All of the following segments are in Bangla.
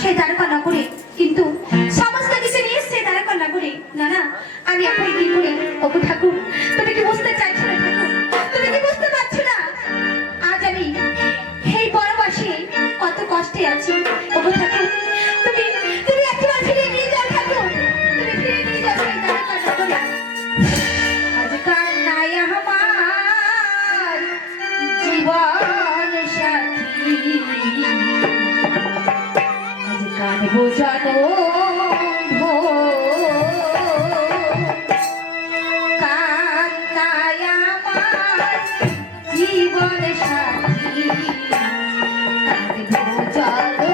সেই দ্বারকা নগরে, কিন্তু সমস্ত কিছু নিয়ে সেই দ্বারকা নগরে। না না, আমি এখন কি করি? ওগো ঠাকুর, তুমি কি বুঝতে চাইছো না? ঠাকুর, তুমি কি বুঝতে পারছো না? আজ আমি এই বড়বাসে কত কষ্টে আছি। ওগো ঠাকুর, তুমি তুমি একবার ফিরে নিয়ে যাও ঠাকুর, তুমি ফিরে নিয়ে যাও সেই দ্বারকা নগরে। আজ কান্নায় আমার জীবন সাথী, আজ কান বোঝানো কান্নায় আমার জীবন সাথী, কান বোঝানো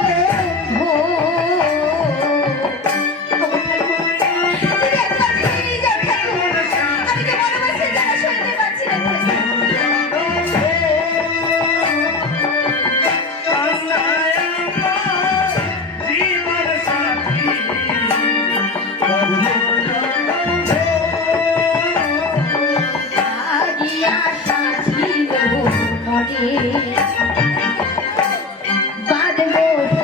বাদলো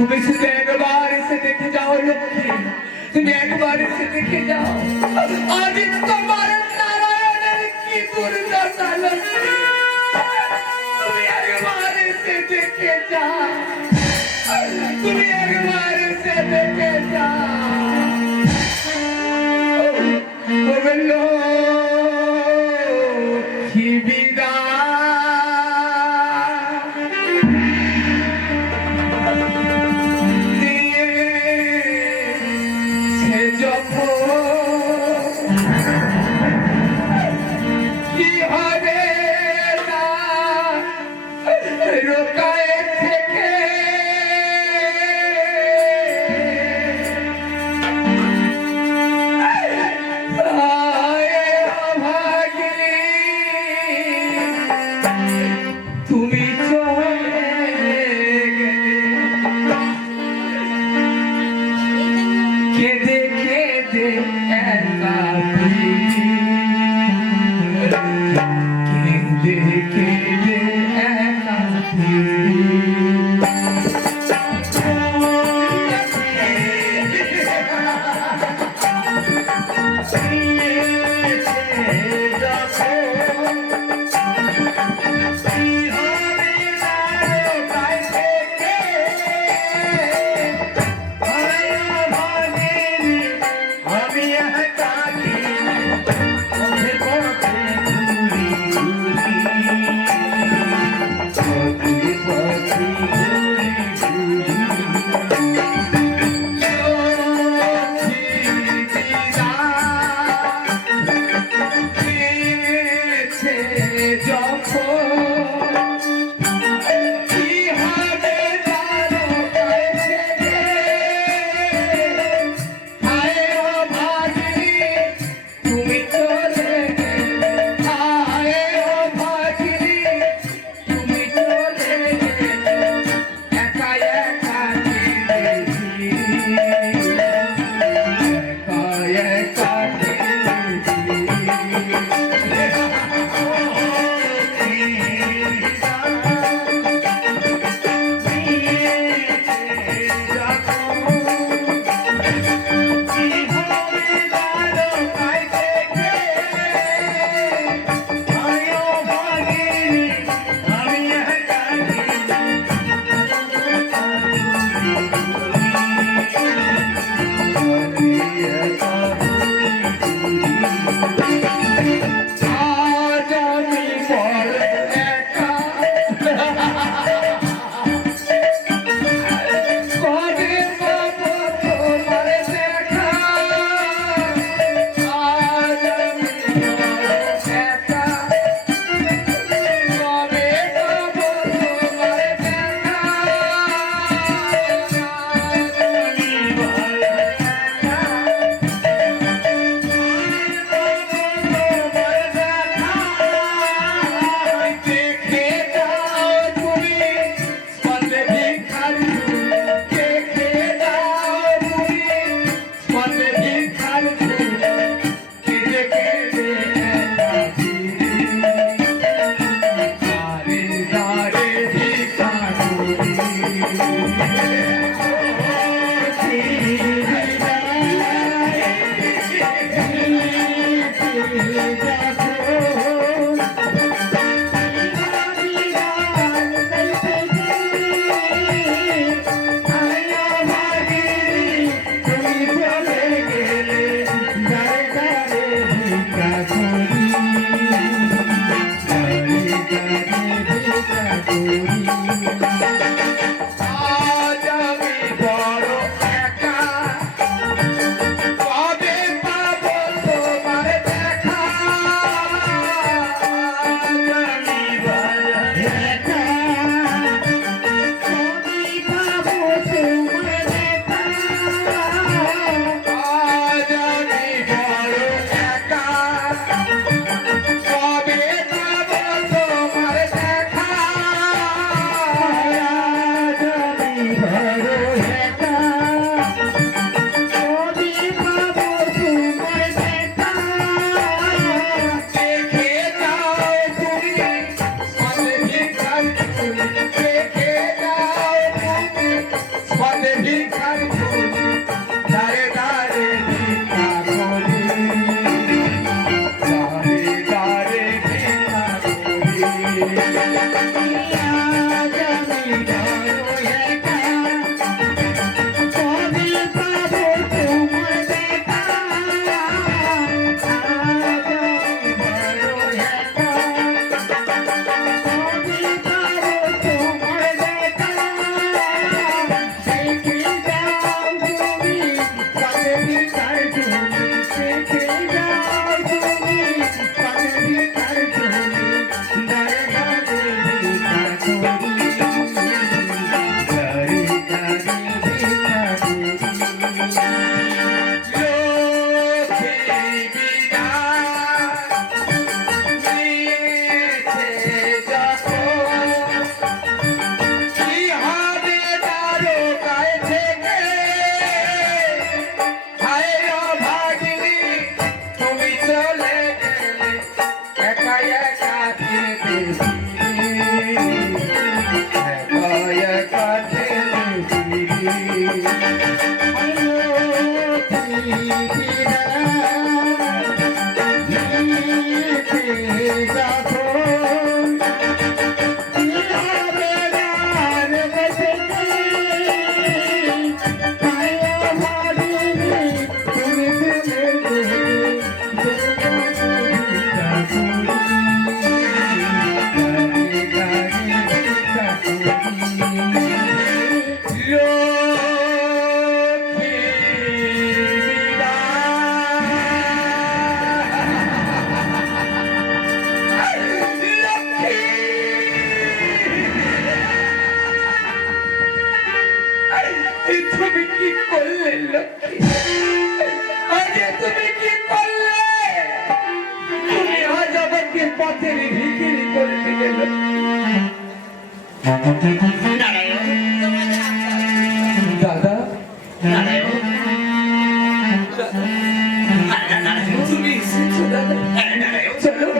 তুমি শুধু একবার এসে দেখে যাও লক্ষ্মী, তুমি একবার এসে দেখে যাও আজ তোমার নারায়ণের কি দুর্দশা লক্ষ্মী। তুমি একবার এসে দেখে যাও, তুমি একবার এসে দেখে যাও। ও বললো কি তুমি চলে কেঁদে কেঁদে একা কেঁদে কেঁদে একা আজ আমি বড় একা, কবে পাবো তোমার দেখা? আজ আমি বড় একা, কবে পাবো তোমার দেখা? দেখে যাও তুমি পথে ভিখার তুমি, দেখে যাও তুমি পথে ভিখার তুমি, দাঁড়ে দাঁড়ে ভিক্ষা করি, দাঁড়ে দাঁড়ে ভিক্ষা করি। লক্ষ্মী তুমি কি করলে লক্ষ্মী? আজ তুমি কি করলে? তুমি আজ আমাকে পথের ভিখিরি করে দিলে দাদা। তুমি এসেছো দাদা, চলো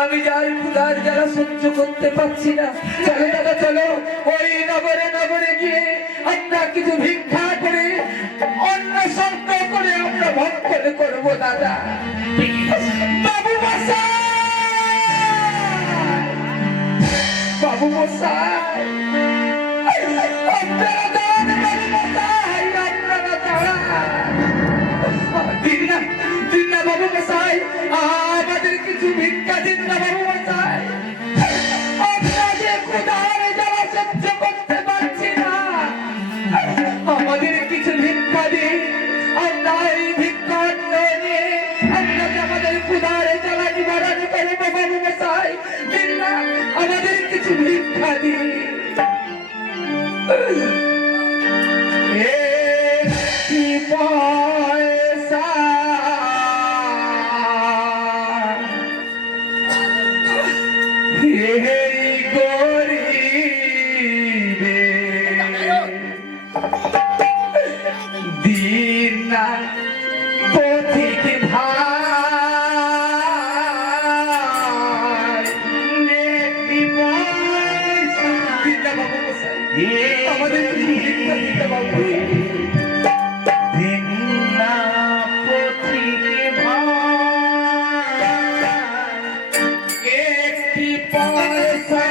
আমি যার ক্ষুধার জ্বালা সহ্য করতে পারছি না, চলো দাদা চলো ওই নগরে নগরে গিয়ে আমরা কিছু ভিক্ষা করে অন্ন শব্দ করে আমরা ভক্ষণ করবো দাদা। বাবু মশাই, বাবু মশাই, আপনারা দাঁড়ান, বাবু মশাই, আপনারা দাঁড়ান। দিন না, দিন না বাবু মশাই, আমাদের কিছু ভিক্ষা দিন না বাবু মশাই, আমরা যে ক্ষুধার জ্বালা সহ্য করতে পারছি না, আমাদের কিছু ভিক্ষা দিন, আমরা এই ভিক্ষা নিয়ে আমরা যে আমাদের ক্ষুধার জ্বালা নিবারণ করবো বাবু মশাই, দিন না আমাদের কিছু ভিক্ষা দিন। কি পয়সা এই গরিবে দিন না পথিক ভাই, একটি পয়সা দিন না বাবু মশাই, আমাদের কিছু ভিক্ষা দিতে বাবু। দিন না পথিক ভাই, একটি পয়সা